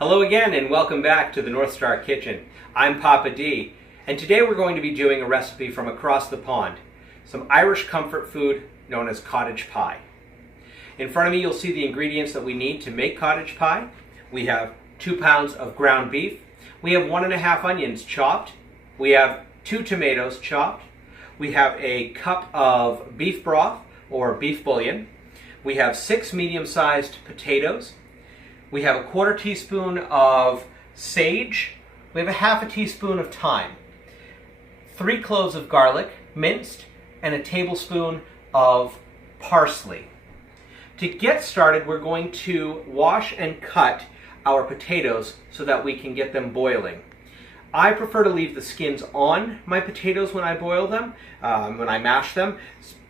Hello again and welcome back to the North Star Kitchen. I'm Papa D, and today we're going to be doing a recipe from across the pond, some Irish comfort food known as cottage pie. In front of me you'll see the ingredients that we need to make cottage pie. We have 2 pounds of ground beef, we have 1.5 onions chopped, we have 2 tomatoes chopped, we have a cup of beef broth or beef bouillon, we have 6 medium-sized potatoes, we have a 1/4 teaspoon of sage, we have a 1/2 teaspoon of thyme, 3 cloves of garlic minced, and a tablespoon of parsley. To get started, we're going to wash and cut our potatoes so that we can get them boiling. I prefer to leave the skins on my potatoes when I boil them, when I mash them,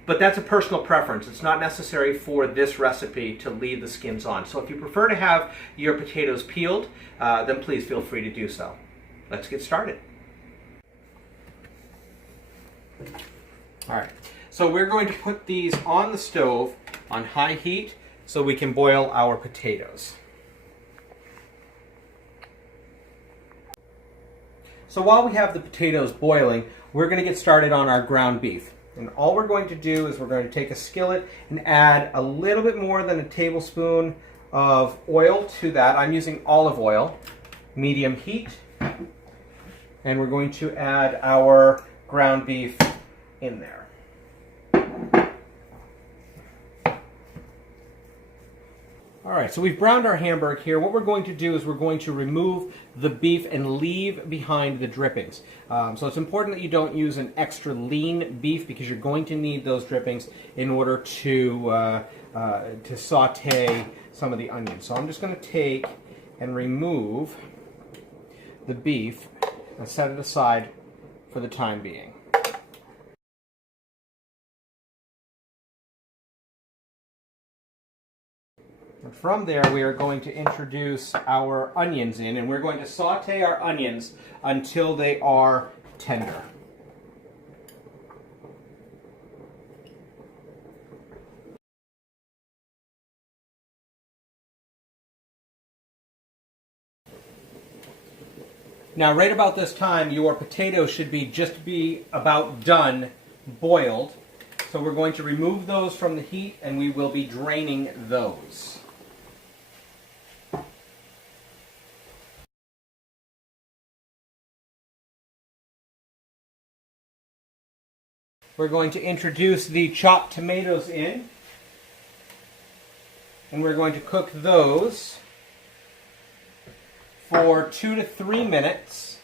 but that's a personal preference. It's not necessary for this recipe to leave the skins on. So if you prefer to have your potatoes peeled, then please feel free to do so. Let's get started. All right, so we're going to put these on the stove on high heat so we can boil our potatoes. So while we have the potatoes boiling, we're going to get started on our ground beef. And all we're going to do is we're going to take a skillet and add a little bit more than a tablespoon of oil to that. I'm using olive oil, medium heat. And we're going to add our ground beef in there. All right, so we've browned our hamburg here. What we're going to do is we're going to remove the beef and leave behind the drippings. So it's important that you don't use an extra lean beef because you're going to need those drippings in order to saute some of the onions. So I'm just going to take and remove the beef and set it aside for the time being. And from there, we are going to introduce our onions in, and we're going to saute our onions until they are tender. Now, right about this time, your potatoes should just be about done boiled. So we're going to remove those from the heat, and we will be draining those. We're going to introduce the chopped tomatoes in, and we're going to cook those for 2 to 3 minutes.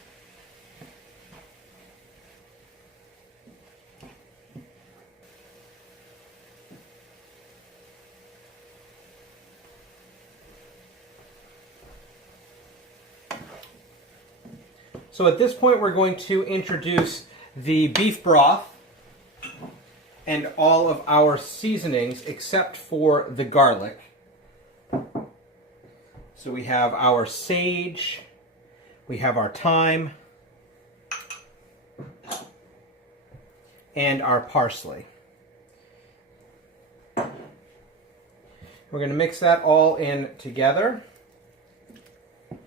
So at this point, we're going to introduce the beef broth and all of our seasonings except for the garlic. So we have our sage, we have our thyme, and our parsley. We're going to mix that all in together, and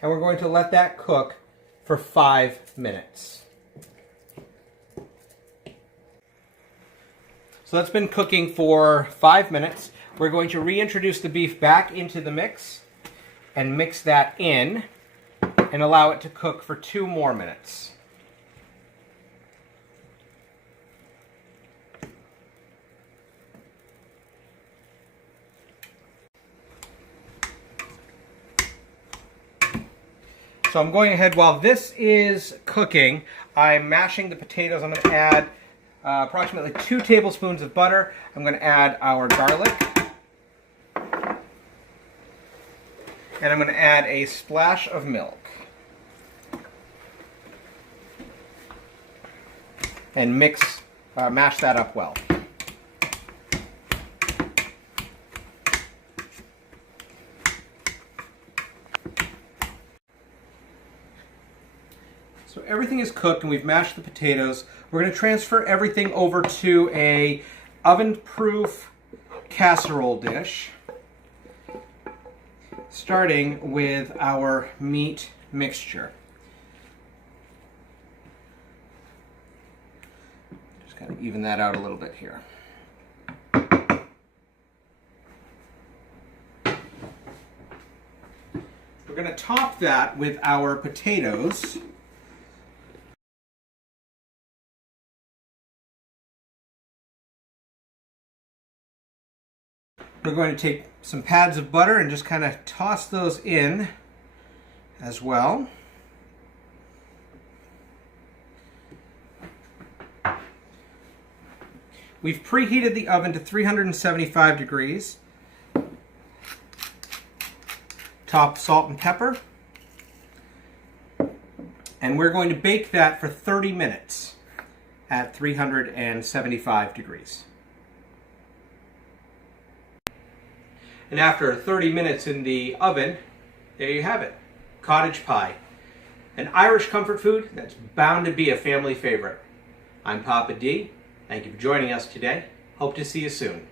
we're going to let that cook for 5 minutes. So that's been cooking for 5 minutes. We're going to reintroduce the beef back into the mix and mix that in and allow it to cook for 2 more minutes. So I'm going ahead while this is cooking. I'm mashing the potatoes. I'm going to add approximately 2 tablespoons of butter. I'm going to add our garlic. And I'm going to add a splash of milk. And mash that up well. So everything is cooked and we've mashed the potatoes. We're going to transfer everything over to a oven-proof casserole dish. starting with our meat mixture. Just kind of even that out a little bit here. We're going to top that with our potatoes. We're going to take some pads of butter and just kind of toss those in as well. We've preheated the oven to 375 degrees. Top salt and pepper. And we're going to bake that for 30 minutes at 375 degrees. And after 30 minutes in the oven, there you have it, cottage pie. An Irish comfort food that's bound to be a family favorite. I'm Papa D. Thank you for joining us today. Hope to see you soon.